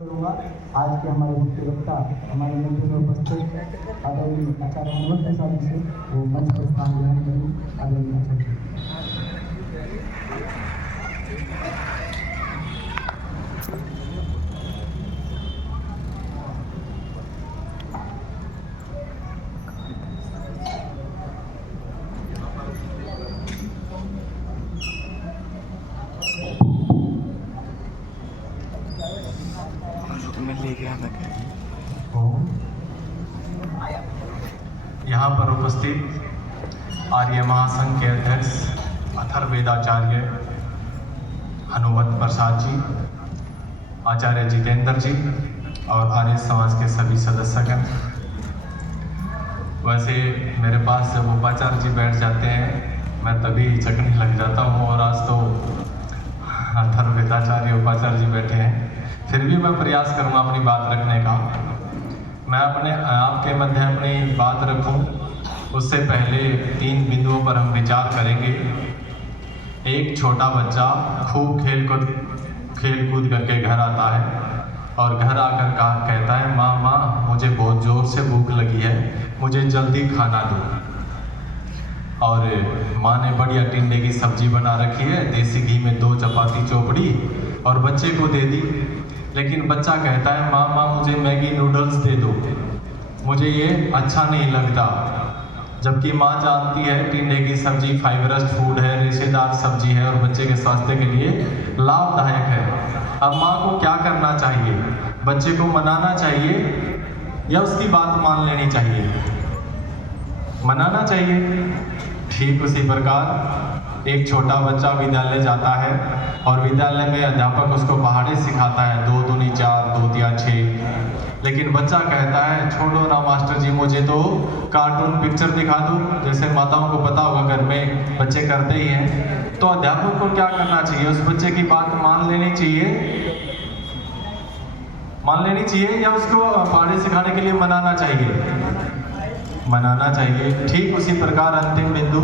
करूँगा। आज के हमारे मुख्य वक्ता हमारे मंदिर में उपस्थित आदरणीय आचार्य मनोज प्रसाद जी से वो मंच पर स्थान ग्रहण करें। आदरणीय आचार्य जी। यहाँ पर उपस्थित आर्य महासंघ के अध्यक्ष अथर्ववेदाचार्य हनुमत प्रसाद जी, आचार्य जितेंद्र जी और आर्य समाज के सभी सदस्यगण। वैसे मेरे पास जब उपाचार्य जी बैठ जाते हैं मैं तभी चकने लग जाता हूँ, और आज तो अथर्ववेदाचार्य उपाचार्य जी बैठे हैं, फिर भी मैं प्रयास करूँगा अपनी बात रखने का। मैं अपने आपके मध्य अपनी बात रखूं, उससे पहले 3 बिंदुओं पर हम विचार करेंगे। एक छोटा बच्चा खूब खेल कूद करके घर आता है और घर आकर कहता है, माँ माँ मुझे बहुत ज़ोर से भूख लगी है, मुझे जल्दी खाना दो। और माँ ने बढ़िया टिंडे की सब्जी बना रखी है, देसी घी में 2 चपाती चोपड़ी और बच्चे को दे दी। लेकिन बच्चा कहता है, माँ माँ मुझे मैगी नूडल्स दे दो, मुझे ये अच्छा नहीं लगता। जबकि माँ जानती है टिंडे की सब्जी फाइबरस फूड है, रेशेदार सब्जी है और बच्चे के स्वास्थ्य के लिए लाभदायक है। अब माँ को क्या करना चाहिए? बच्चे को मनाना चाहिए या उसकी बात मान लेनी चाहिए? मनाना चाहिए। ठीक उसी प्रकार एक छोटा बच्चा विद्यालय जाता है और विद्यालय में अध्यापक उसको पहाड़े सिखाता है, 2 दूनी 4, 2 तिया 6। लेकिन बच्चा कहता है, छोड़ो ना मास्टर जी, मुझे तो कार्टून पिक्चर दिखा दो। जैसे माताओं को पता होगा घर में बच्चे करते ही हैं। तो अध्यापक को क्या करना चाहिए? उस बच्चे की बात मान लेनी चाहिए या उसको पहाड़े सिखाने के लिए मनाना चाहिए? मनाना चाहिए। ठीक उसी प्रकार अंतिम बिंदु,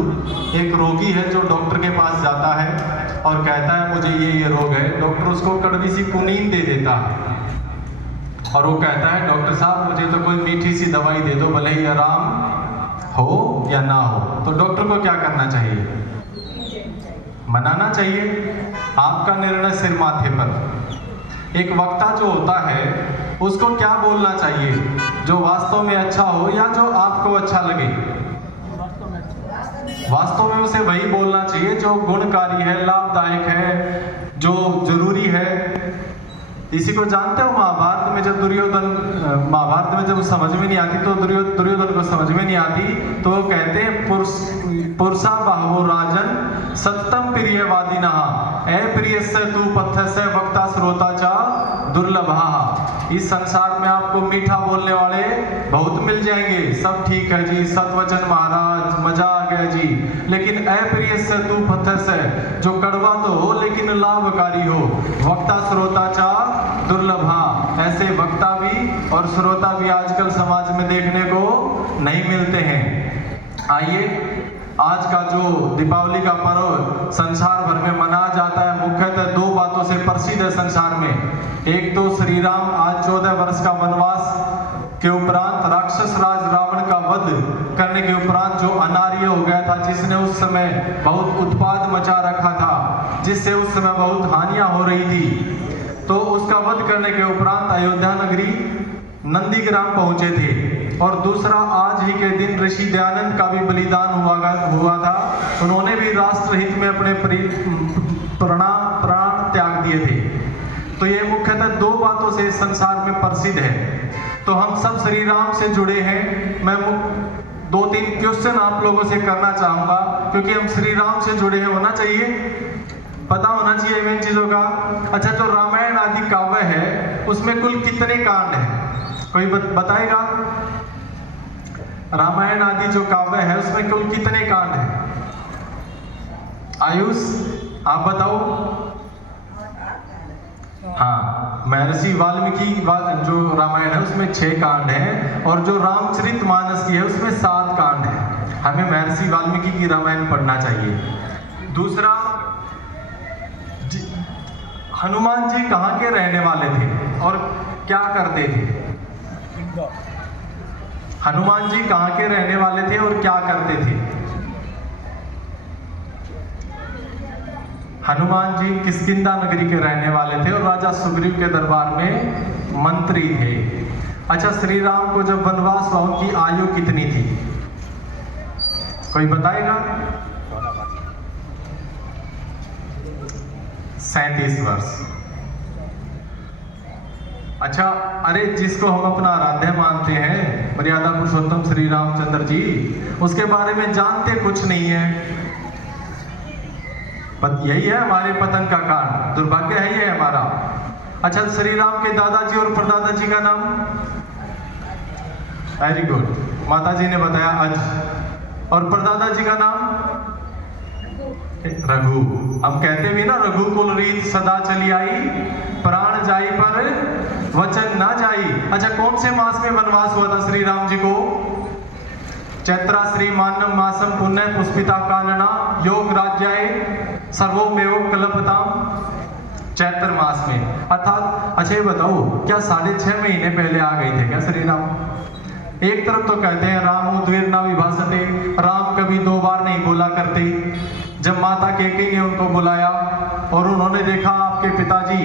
एक रोगी है जो डॉक्टर के पास जाता है और कहता है मुझे ये रोग है। डॉक्टर उसको कड़वी सी कुनीन दे देता है और वो कहता है, डॉक्टर साहब मुझे तो कोई मीठी सी दवाई दे दो, भले ही आराम हो या ना हो। तो डॉक्टर को क्या करना चाहिए? मनाना चाहिए। आपका निर्णय सिर माथे पर। एक वक्ता जो होता है उसको क्या बोलना चाहिए, जो वास्तव में अच्छा हो या जो आपको अच्छा लगे? वास्तव में उसे वही बोलना चाहिए जो गुणकारी है, लाभदायक है, जो जरूरी है। इसी को जानते हो, महाभारत में जब महाभारत में जब समझ में नहीं आती तो दुर्योधन को समझ में नहीं आती तो वो कहते हैं, पुरुषा बाहवो राजन सत्तम प्रियवादिनः अप्रियस्य तु पथ्यस्य वक्ता श्रोता च दुर्लभः। इस संसार में आपको मीठा बोलने वाले बहुत मिल जाएंगे, सब ठीक है जी, सतवचन महाराज, मजा आ गया जी। लेकिन अप्रियस्य तु पथ्यस्य, जो कड़वा तो हो लेकिन लाभकारी हो, वक्ता श्रोता च दुर्लभः। ऐसे वक्ता भी और श्रोता भी आजकल समाज में देखने को नहीं मिलते हैं। आइए, आज का जो दीपावली का पर्व संसार भर में मनाया जाता है, मुख्यतः 2 बातों से प्रसिद्ध है संसार में। एक तो श्री राम आज 14 वर्ष का वनवास के उपरांत राक्षस राज रावण का वध करने के उपरांत जो अनार्य हो गया था, जिसने उस समय बहुत उत्पाद मचा रखा था, जिससे उस समय बहुत हानियां हो रही थी, तो उसका वध करने के उपरांत अयोध्या नगरी नंदीग्राम पहुंचे थे। और दूसरा, आज ही के दिन ऋषि दयानंद का भी बलिदान हुआ था। उन्होंने भी राष्ट्र हित में अपने प्राण त्याग दिए थे। तो ये मुख्यतः 2 बातों से संसार में प्रसिद्ध है। तो हम सब श्री राम से जुड़े हैं। मैं 2-3 क्वेश्चन आप लोगों से करना चाहूंगा, क्योंकि हम श्री राम से जुड़े हैं, होना चाहिए, पता होना चाहिए इन चीजों का। अच्छा, जो रामायण आदि काव्य है उसमें कुल कितने कांड हैं? कोई बताएगा? रामायण आदि जो काव्य है उसमें कुल कितने कांड हैं? आयुष, आप बताओ। हाँ, महर्षि वाल्मीकि जो रामायण है उसमें 6 कांड हैं और जो रामचरितमानस की है उसमें 7 कांड हैं। हमें महर्षि वाल्मीकि की रामायण पढ़ना चाहिए। दूसरा, हनुमान जी कहाँ के रहने वाले थे? और क्या करते थे? हनुमान जी कहाँ के रहने वाले थे और क्या करते थे? हनुमान जी किष्किंधा नगरी के रहने वाले थे और राजा सुग्रीव के दरबार में मंत्री थे। अच्छा, श्री राम को जब वनवास हुआ उनकी आयु कितनी थी? कोई बताएगा? 37 वर्ष। अच्छा, अरे जिसको हम अपना आराध्य मानते हैं, मर्यादा पुरुषोत्तम श्री रामचंद्र जी, उसके बारे में जानते कुछ नहीं है। यही है हमारे पतन का कारण, दुर्भाग्य है ये हमारा। अच्छा, श्री राम के दादाजी और परदादा जी का नाम? वेरी गुड, माता जी ने बताया अज। और परदादा जी का नाम? रघु। हम कहते भी ना, रघुकुल रीत सदा चली आई, प्राण जाई पर वचन ना जाई। अच्छा, कौन से मास में वनवास हुआ था श्री राम जी को? चैत्रा श्री मानम मासम पुण्य पुष्पिता कानना योग राज्याय सर्वोमेव कल्पताम। चैत्र मास में, अर्थात अच्छा ये बताओ, क्या 6.5 महीने पहले आ गए थे क्या श्री राम? एक तरफ तो कहते हैं राम उद्वीर ना विभासते, राम कभी 2 बार नहीं बोला करते। जब माता कैकेयी ने उनको बुलाया और उन्होंने देखा आपके पिताजी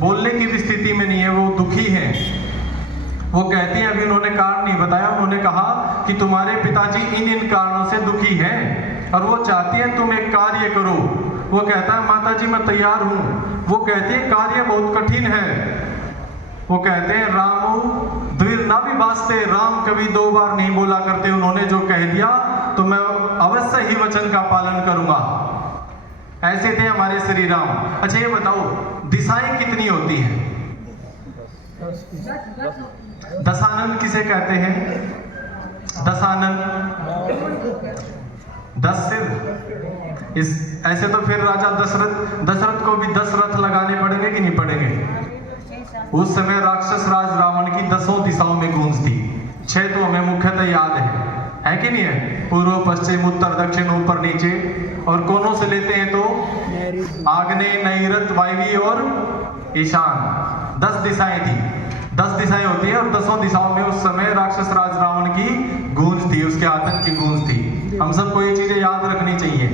बोलने की भी स्थिति में नहीं है, वो दुखी हैं, वो कहती हैं, अभी उन्होंने कारण नहीं बताया, उन्होंने कहा कि तुम्हारे पिताजी इन कारणों से दुखी हैं और वो चाहती है तुम एक कार्य करो। वो कहता है माता जी मैं तैयार हूं। वो कहती है कार्य बहुत कठिन है। वो कहते हैं रामो द्विर ना भी वास्ते, राम कभी 2 बार नहीं बोला करते, उन्होंने जो कह दिया तो मैं अवश्य ही वचन का पालन करूंगा। ऐसे थे हमारे श्री राम। अच्छा ये बताओ, दिशाएं कितनी होती हैं? दशानन किसे कहते हैं? दशानन 10 सिर। इस ऐसे तो फिर राजा दशरथ को भी 10 रथ लगाने पड़ेंगे कि नहीं पड़ेंगे? उस समय राक्षस राज रावण की 10 दिशाओं में गूंज थी। 6 तो हमें मुख्यतः याद है कि नहीं है? पूर्व पश्चिम उत्तर दक्षिण ऊपर नीचे। और कोनों से लेते हैं तो आग्नेय नैऋत्य वायव्य और ईशान। 10 दिशाएं थी। 10 दिशाएं होती है और 10 दिशाओं में उस समय राक्षस राज रावण की गूंज थी, उसके आतंक की गूंज थी। हम सबको ये चीजें याद रखनी चाहिए।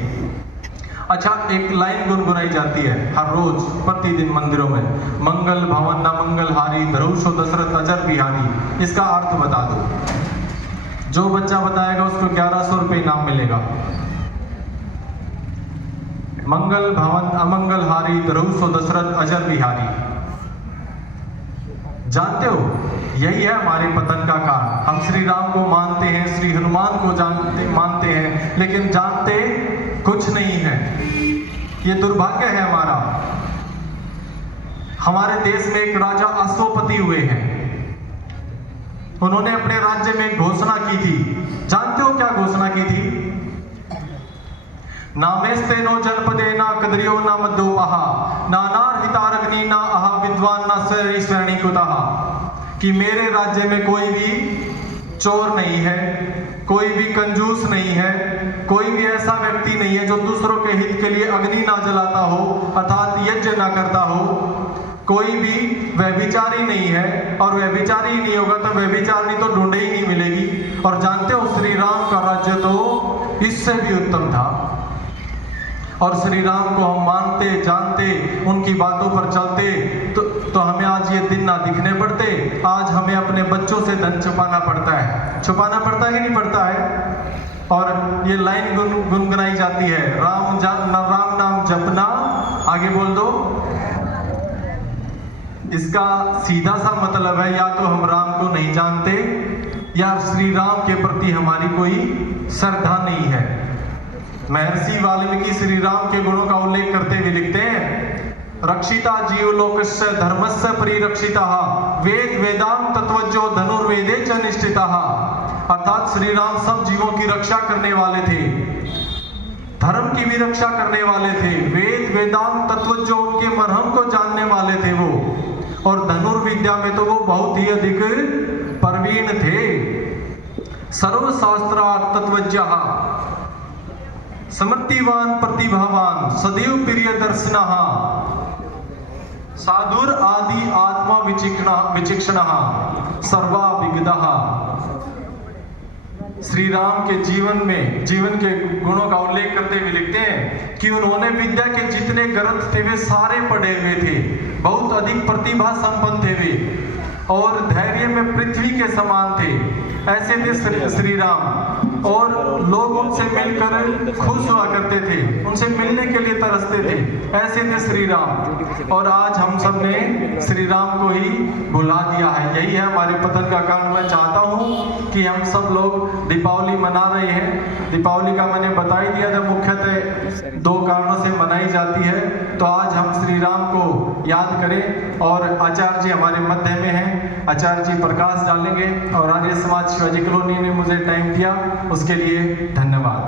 अच्छा, एक लाइन गुनगुनाई जाती है हर रोज प्रतिदिन मंदिरों में, मंगल भवन न मंगल हारी, धरुषो दशरथ अजर बिहारी। इसका अर्थ बता दो। जो बच्चा बताएगा उसको 1100 रुपये इनाम मिलेगा। मंगल भवन अमंगल हारी, धरुषो दशरथ अजर बिहारी। जानते हो, यही है हमारे पतन का कारण। हम श्री राम को मानते हैं, श्री हनुमान को मानते हैं, लेकिन जानते कुछ नहीं है। ये दुर्भाग्य है हमारा। हमारे देश में एक राजा अश्वपति हुए हैं। उन्होंने अपने राज्य में घोषणा की थी। जानते हो क्या घोषणा की थी? नामेस्ते नो जनपदे ना कदरियो ना मद्योपहा नानार हितारग्नि ना अहा विद्वान ना श्रेणी कुतहा। कि मेरे राज्य में कोई भी चोर नहीं है, कोई भी कंजूस नहीं है, कोई भी ऐसा व्यक्ति नहीं है जो दूसरों के हित के लिए अग्नि ना जलाता हो, अर्थात यज्ञ ना करता हो। कोई भी व्यभिचारी नहीं है, और व्यभिचारी नहीं होगा तो व्यभिचारिणी तो ढूंढे ही नहीं मिलेगी। और जानते हो श्री राम का राज्य तो इससे भी उत्तम था। और श्री राम को हम मानते जानते, उनकी बातों पर चलते तो हमें आज ये दिन ना दिखने पड़ते। आज हमें अपने बच्चों से धन छुपाना पड़ता है। छुपाना पड़ता है कि नहीं पड़ता है? और ये लाइन गुनगुनाई जाती है, राम नाम जपना, आगे बोल दो। इसका सीधा सा मतलब है, या तो हम राम को नहीं जानते या श्री राम के प्रति हमारी कोई श्रद्धा नहीं है। महर्षि वाल्मीकि श्री राम के गुणों का उल्लेख करते हुए लिखते हैं, रक्षिता जीव लोकस्य धर्मस्य परिरक्षिता वेद वेदांत तत्वज्ञो धनुर्वेदे च निष्ठिता। अर्थात श्री राम सब जीवों की रक्षा करने वाले थे, धर्म की भी रक्षा करने वाले थे, वेद वेदांत तत्वज्ञो उनके मरहम को जानने वाले थे वो, और धनुर्विद्या में तो वो बहुत ही अधिक प्रवीण थे। सर्वशास्त्रार्थ तत्वज्ञः स्मृतिवान प्रतिभावान सदैव प्रिय दर्शनः। साधुर आदि आत्मा विचिक्षण सर्वा विगदः। श्री राम के जीवन के गुणों का उल्लेख करते हुए लिखते हैं कि उन्होंने विद्या के जितने ग्रंथ थे वे सारे पढ़े हुए थे, बहुत अधिक प्रतिभा संपन्न थे वे, और धैर्य में पृथ्वी के समान थे। ऐसे थे श्री राम, और लोग उनसे मिलकर खुश हुआ करते थे, उनसे मिलने के लिए तरसते थे। ऐसे थे श्री राम, और आज हम सब ने श्री राम को ही भुला दिया है। यही है हमारे पतन का कारण। मैं चाहता हूँ कि हम सब लोग दीपावली मना रहे हैं। दीपावली का मैंने बता ही दिया था, मुख्यतः 2 कारणों से मनाई जाती है। तो आज हम श्री राम को याद करें, और आचार्य जी हमारे मध्य में हैं, आचार्य जी प्रकाश डालेंगे। और आर्य समाज शिवाजी कॉलोनी ने मुझे टाइम दिया, उसके लिए धन्यवाद।